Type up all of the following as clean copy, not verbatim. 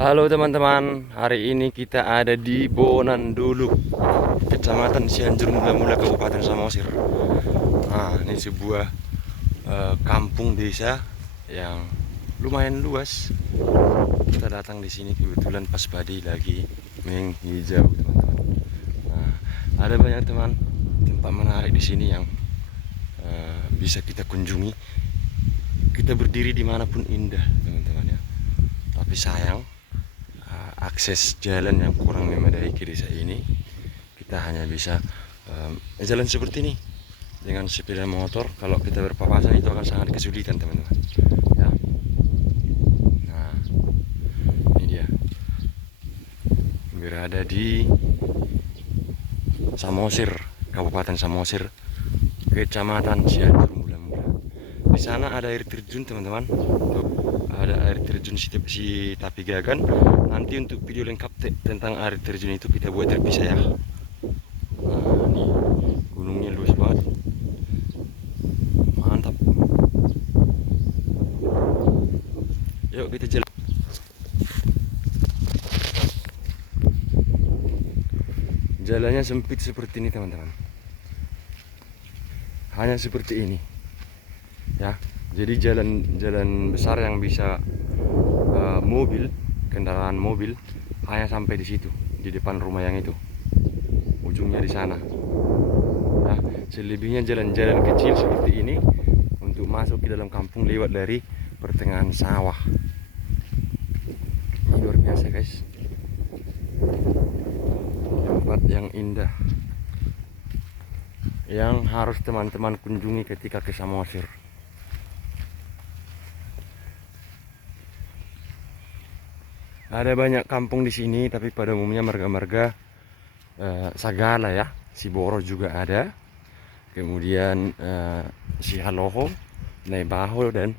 Halo teman-teman, hari ini kita ada di Bonandulu, Kecamatan Cianjur Mula-Mula, Kabupaten Samosir. Nah, ini sebuah kampung desa yang lumayan luas. Kita datang di sini kebetulan pas padi lagi menghijau, teman-teman. Nah, ada banyak tempat menarik di sini yang bisa kita kunjungi. Kita berdiri dimanapun indah, teman-teman ya. Tapi sayang, akses jalan yang kurang memadai ke desa ini. Kita hanya bisa jalan seperti ini dengan sepeda motor. Kalau kita berpapasan itu akan sangat kesulitan, teman-teman ya. Nah, ini dia, berada di Samosir, Kabupaten Samosir, Kecamatan Cianjur Mula-Mula. Di sana ada air terjun, teman-teman. Ada air terjun si Tapi Gagan. Nanti untuk video lengkap tentang air terjun itu kita buat terpisah ya. Nah, ini gunungnya luas banget, mantap. Yuk kita jalan. Jalannya sempit seperti ini, teman-teman. Hanya seperti ini ya. Jadi jalan besar yang bisa kendaraan mobil hanya sampai di situ, di depan rumah yang itu, ujungnya di sana. Nah, selebihnya jalan-jalan kecil seperti ini untuk masuk ke dalam kampung lewat dari pertengahan sawah. Ini luar biasa, guys. Tempat yang indah yang harus teman-teman kunjungi ketika ke Samosir. Ada banyak kampung di sini, tapi pada umumnya marga-marga Sagala ya. Siboro juga ada. Kemudian Sihaloho, Naibaho, dan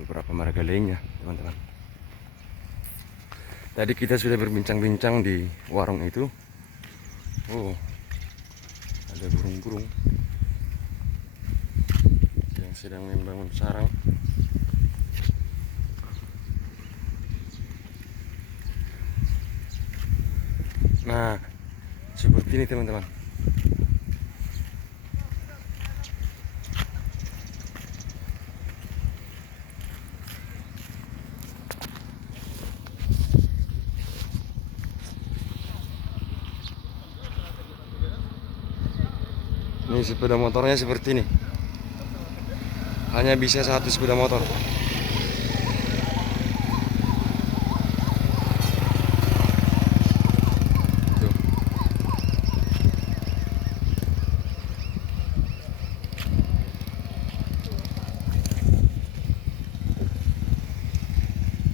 beberapa marga lainnya, teman-teman. Tadi kita sudah berbincang-bincang di warung itu. Oh, ada burung-burung yang sedang membangun sarang. Nah, seperti ini, teman-teman. Ini sepeda motornya seperti ini. Hanya bisa satu sepeda motor. Tuh.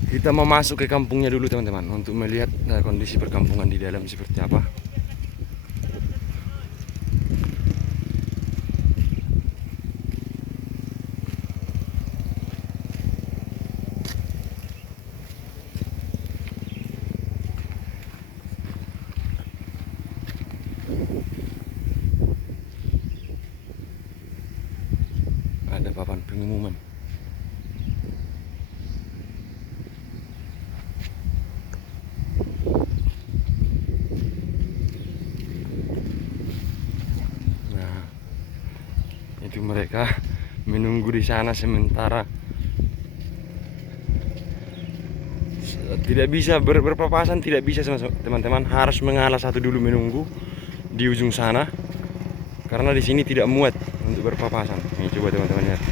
Kita mau masuk ke kampungnya dulu, teman-teman, untuk melihat kondisi perkampungan di dalam seperti apa. Ada papan pengumuman. Nah, itu mereka menunggu di sana sementara tidak bisa berpapasan, tidak bisa, teman-teman. Harus mengalah satu dulu menunggu di ujung sana karena di sini tidak muat untuk berpapasan. Ini coba teman-teman lihat.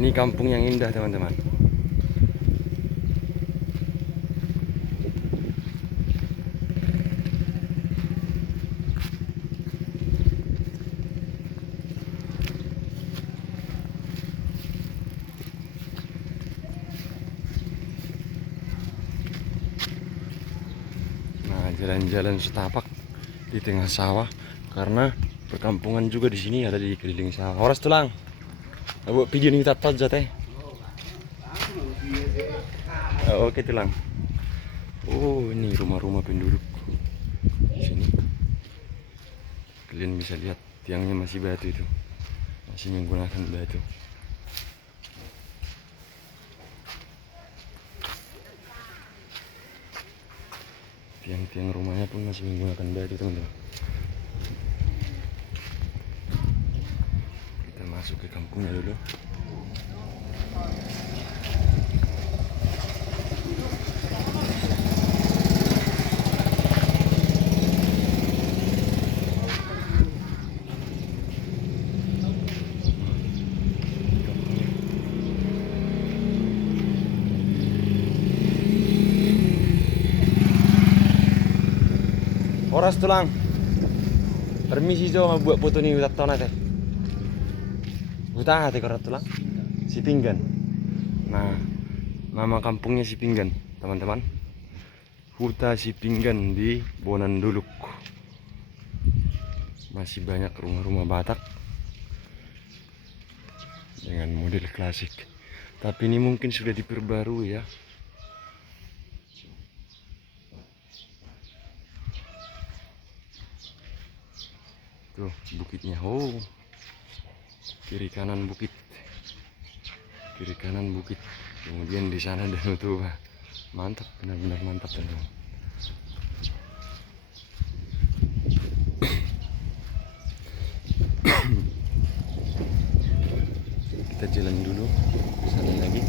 Ini kampung yang indah, teman-teman. Nah, jalan-jalan setapak di tengah sawah karena perkampungan juga di sini ada di keliling sawah. Horas tulang. Abu video ni tatat teh. Oke, tulang. Oh, ini rumah-rumah penduduk di sini. Kalian bisa lihat tiangnya masih batu itu, masih menggunakan batu. Tiang-tiang rumahnya pun masih menggunakan batu, teman-teman. Kita masuk ke kampungnya dulu. Horas tulang. Permisi jo buat foto nih udah tahu teh. Utah hati korat tulang. Sipinggan. Nah, nama kampungnya Sipinggan, teman-teman. Huta Sipinggan di Bonan Duluk. Masih banyak rumah-rumah Batak dengan model klasik. Tapi ini mungkin sudah diperbarui ya. Tuh bukitnya, oh kiri kanan bukit, kiri kanan bukit. Kemudian di sana danau Toba. Mantap, benar-benar mantap teman-teman. Kita jalan dulu sana lagi.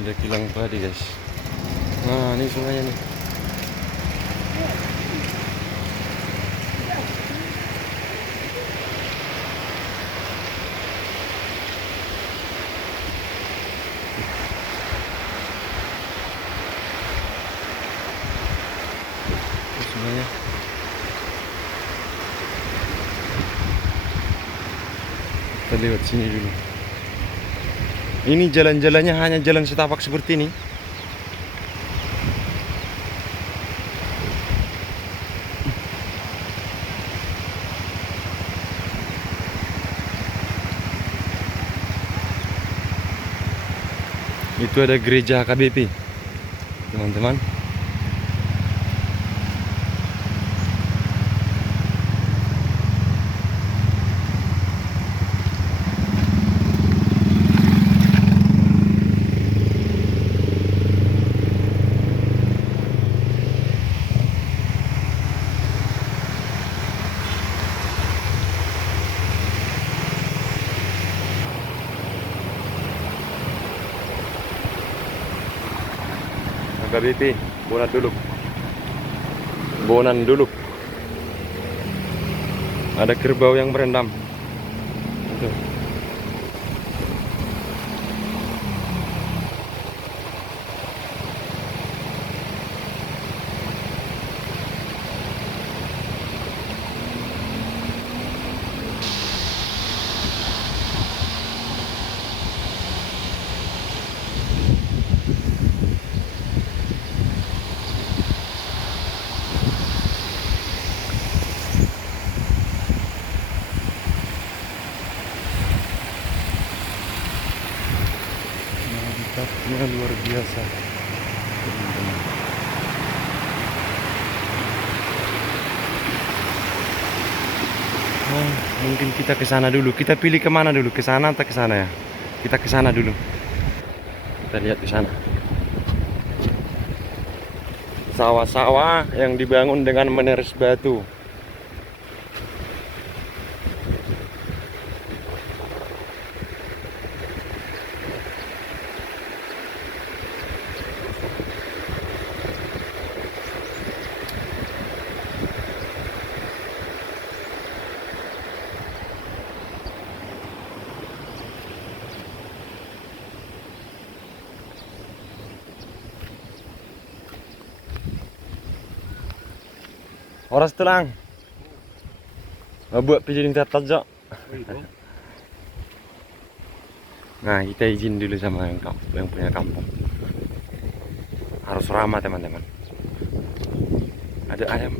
Ada kilang padi guys. Nah ini sungainya nih. Ini sungainya. Kita lewat sini dulu. Ini jalan-jalannya hanya jalan setapak seperti ini. Itu ada gereja KBP, teman-teman. KBP Bonan Duluk. Bonan Duluk. Ada kerbau yang berendam. Tuh. Habitatnya luar biasa. Oh, mungkin kita ke sana dulu. Kita pilih kemana dulu? Ke sana atau ke sana ya? Kita ke sana dulu. Kita lihat di sana. Sawah-sawah yang dibangun dengan meneres batu. Horas tulang. Buat pijitin tetot, Jok. Nah, kita izin dulu sama yang punya kampung. Harus ramah, teman-teman. Ada ayam.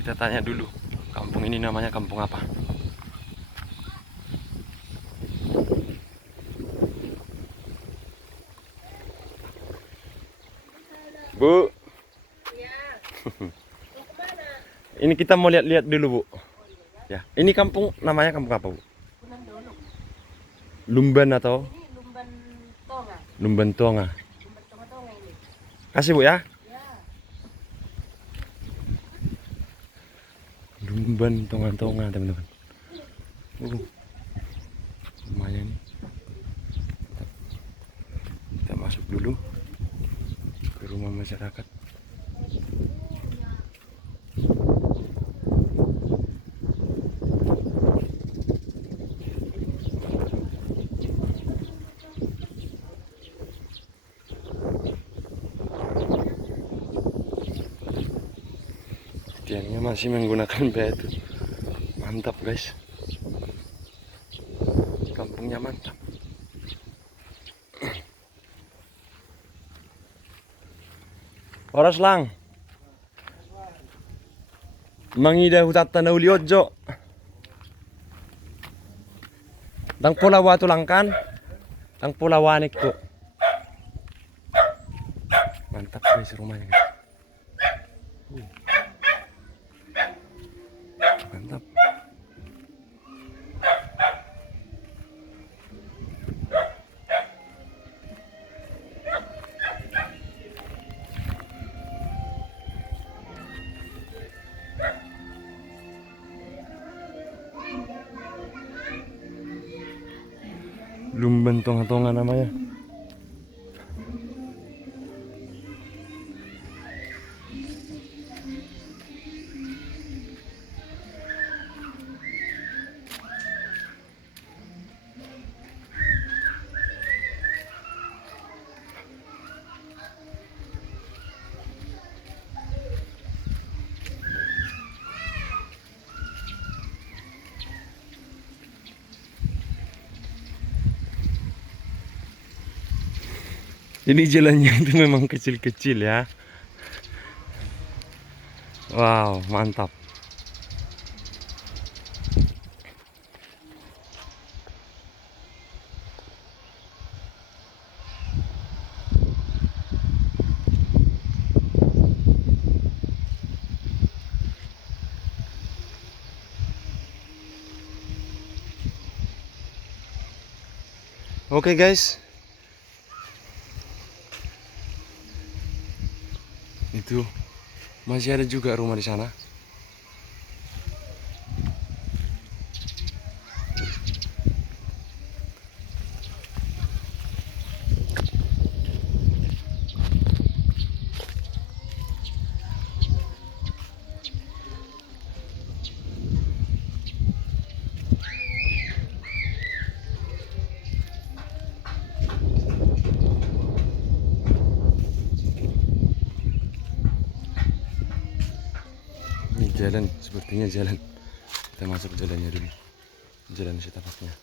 Kita tanya dulu, kampung ini namanya kampung apa? Bu. Ya. Mau kemana? Ini kita mau lihat-lihat dulu, Bu. Ya, ini kampung namanya kampung apa, Bu? Punan Dolok. Lumban atau Ini Lumban Tonga. Lumban Tonga? Lumban Tonga ini. Kasih, Bu ya. Ya. Lumban Tonga, teman-teman. Lumayan nih. Kita masuk dulu ke rumah masyarakat. Tiangnya masih menggunakan batu. Mantap, guys. Kampungnya mantap. Oras lang. Mangida hutata na uli ojo. Tang pulawa to lang kan. Tang pulawanik to. Mantap, guys, rumahnya, guys. Mantap. Lumban Tonga namanya. Jadi jalannya itu memang kecil-kecil ya. Wow, mantap. Oke, guys. Itu masih ada juga rumah di sana. Ini jalan, sepertinya jalan. Kita masuk jalannya dulu. Jalan setapaknya.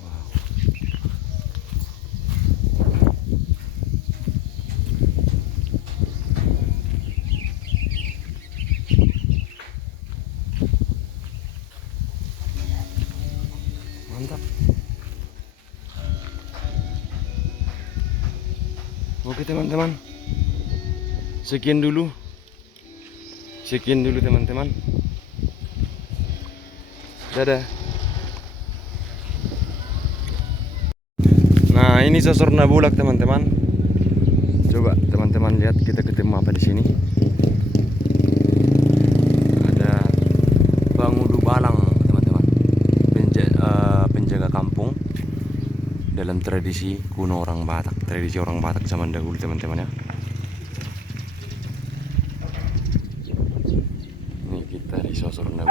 Wow. Mantap. Oke, teman-teman. Sekian dulu teman-teman. Dadah. Nah, ini Sosorna Bulak, teman-teman. Coba teman-teman lihat, kita ketemu apa di sini. Ada Bangudu Balang, teman-teman. Penjaga kampung dalam tradisi kuno orang Batak, tradisi orang Batak zaman dahulu, teman-teman ya. Ini kita di Sosorna